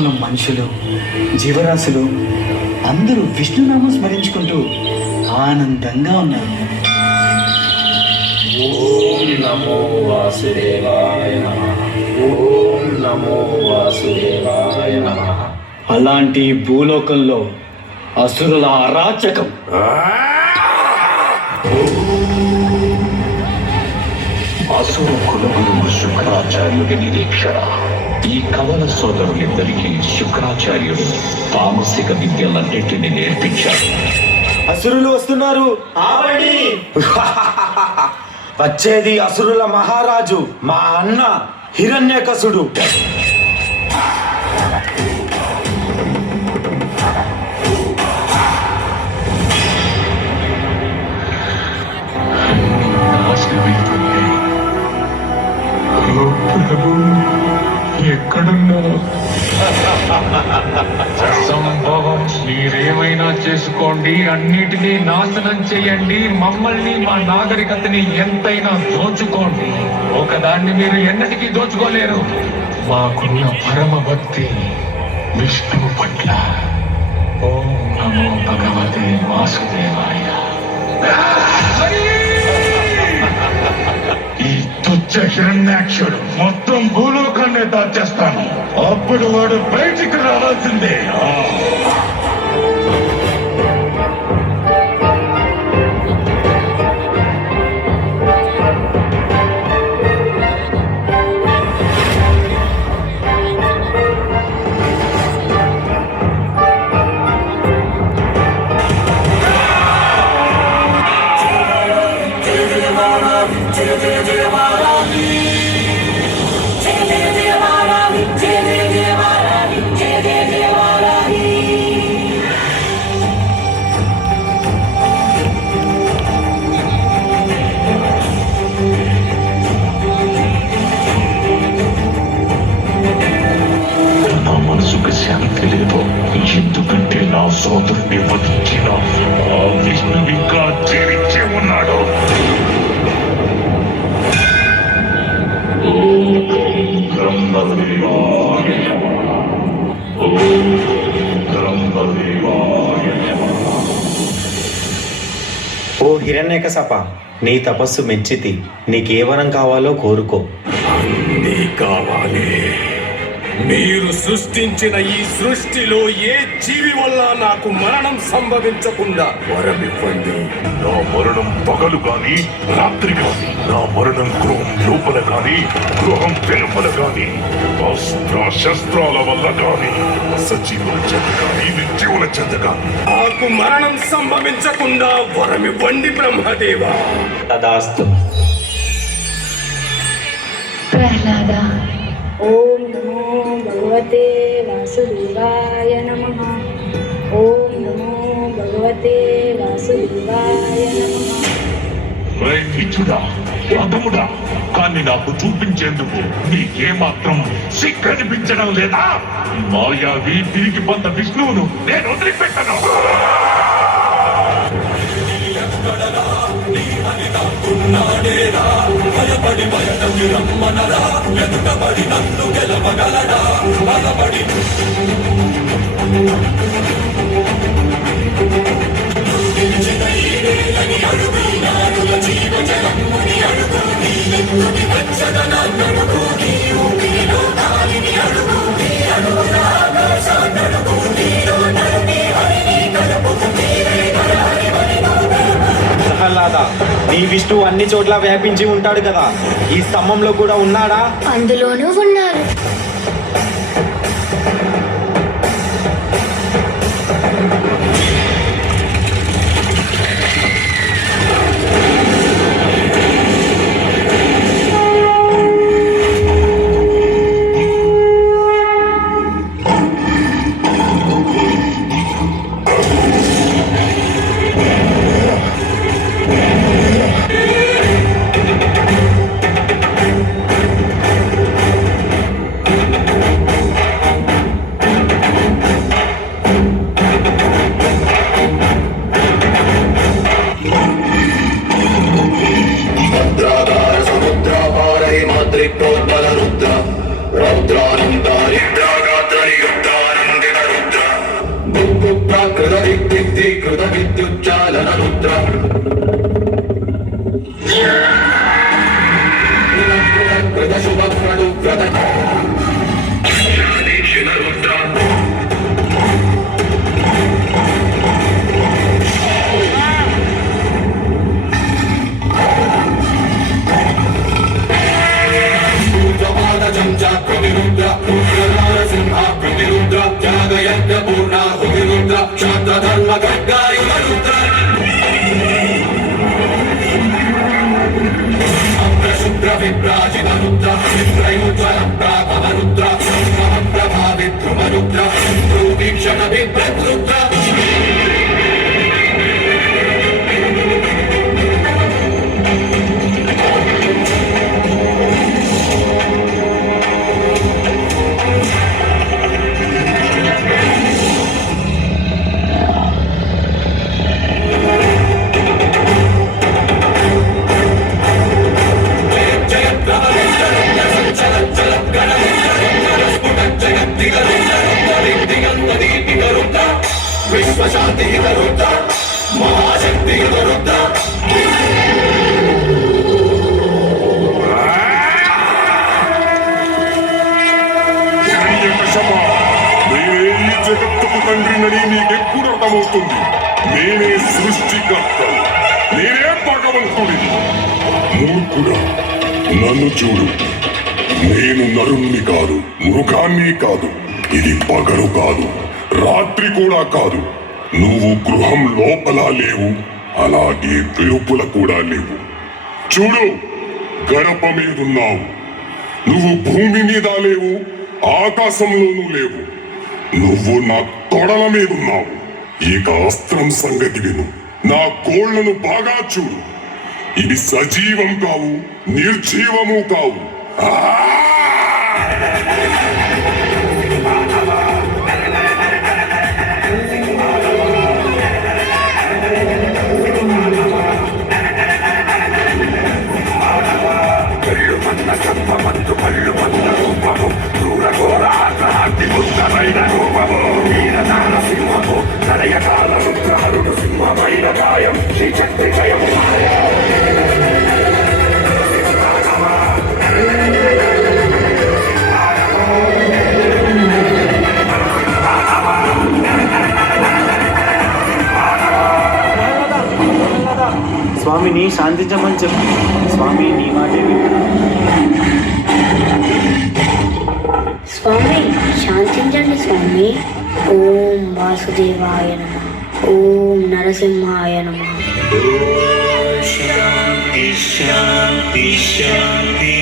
భూలోకంలో మనుషులు, జీవరాశులు అందరూ విష్ణునామం స్మరించుకుంటూ ఆనందంగా ఉన్నారు. ఓం నమో వాసుదేవాయ నమః. ఓం నమో వాసుదేవాయ నమః. అలాంటి భూలోకంలో అసురుల అరాచకం, అసురు కులగురువు శుక్రాచార్యుడి నిరీక్షణ. ఈ కవల సోదరులిద్దరికీ శుక్రాచార్యుడు తామసిక విద్యలన్నిటిని నేర్పించాడు. అసురులు వస్తున్నారు. వచ్చేది అసురుల మహారాజు, మా అన్న హిరణ్యకశుడు. ఎక్కడున్నావు? సంభవం. మీరేమైనా చేసుకోండి, అన్నిటినీ నాశనం చేయండి, మమ్మల్ని మా నాగరికతని ఎంతైనా దోచుకోండి. ఒకదాన్ని మీరు ఎన్నటికీ దోచుకోలేరు. మాకున్న పరమ భక్తి విష్ణువు పట్ల. ఓం నమో భగవతే వాసుదేవాయ. ఈ తుచ్చ హిరణ్యాక్షుడు మొత్తం భూలోకాన్ని దాచేస్తాను. అప్పుడు వాడు బయటికి రావాల్సిందే. నా మనసుకు శాంతి లేదు. ఎందుకంటే నా సోదరుని వధించిన ఆ విష్ణు ఇంకా జీవించే ఉన్నాడు. ఓ హిరణ్యకశప, నీ తపస్సు మెచ్చితి. నీకే వరం కావాలో కోరుకో. అన్నీ కావాలి. మీరు సృష్టించిన ఈ సృష్టిలో ఏ జీవి వల్ల నాకు మరణం సంభవించకుండా వరమివ్వండి. నా మరణం పగలు గాని రాత్రి గాని, నా మరణం గృహం లోపల గాని గృహం వెలుపల గాని, అస్త్ర శస్త్రాల వల్ల గాని, సజీవుల చెంత గాని నిర్జీవుల చెంత గాని నాకు మరణం సంభవించకుండా వరమివ్వండి బ్రహ్మదేవా. తదాస్తు. ప్రహ్లాద. ఓం నమో భగవతే వాసుదేవాయ నమః. ఓం నమో భగవతే వాసుదేవాయ నమః. నీచుడా, అధముడా, కానీ నాకు చూపించేందుకు నీకేమాత్రం సిగ్గనిపించడం లేదా? మాయావి తిరిగి పొంద విష్ణువును నేను వదిలిపెట్టను. ప్రహ్లాద, నీ విష్ణువు అన్ని చోట్ల వ్యాపించి ఉంటాడు కదా, ఈ స్తంభంలో కూడా ఉన్నాడా? అందులోనూ ఉన్నారు. విద్యుజ్జాలన రుద్ర కృత శుభ ప్రణు వ్రత దీక్షిణ రుద్ర ప్రతిరుద్ర రుద్రనారసింహ ప్రతిరుద్ర త్యాగయజ్ఞ పూర్ణ హృతిరుద్ర శాంతధర్మ ఖడ్గాయుధ రుద్ర అప్రశుద్ర విభ్రాజిత రుద్ర విప్రయోజ్వల ప్రాపవ రుద్ర ప్రభావి ధ్రువ రుద్ర వీక్షణ విభ్రత్ రుద్ర విశ్వశాంతి రుద్ర మహాశక్తి రుద్ర నేనే ఈ జగత్తుకు తండ్రినని నీకెప్పుడు అర్థమవుతుంది? నేనే సృష్టికర్త, నేనే భగవంతుడిని. మూర్ఖుడా, నన్ను చూడు. నేను నరుణ్ణి కాదు, మృగాన్ని కాదు. ఇది పగలు కాదు, రాత్రి కూడా కాదు. నువ్వు గృహం లోపల లేవు, అలాగే వెలుపల కూడా లేవు. చూడు, గడప మీదున్నావు. నువ్వు భూమి మీద లేవు, ఆకాశంలోనూ లేవు. నువ్వు నా తొడల మీదున్నావు. ఇక అస్త్రం సంగతి విను. నా కోళ్లను బాగా చూడు. ఇది సజీవం కావు, నిర్జీవము కావు. స్వామిని శాంతించమని చెప్పు. స్వామి నీ మాటే వింటున్నాను. స్వామి శాంతించండి స్వామి. ఓం వాసుదేవాయ నమః. ఓం నరసింహాయ నమః. శాంతి శాంతి శాంతి.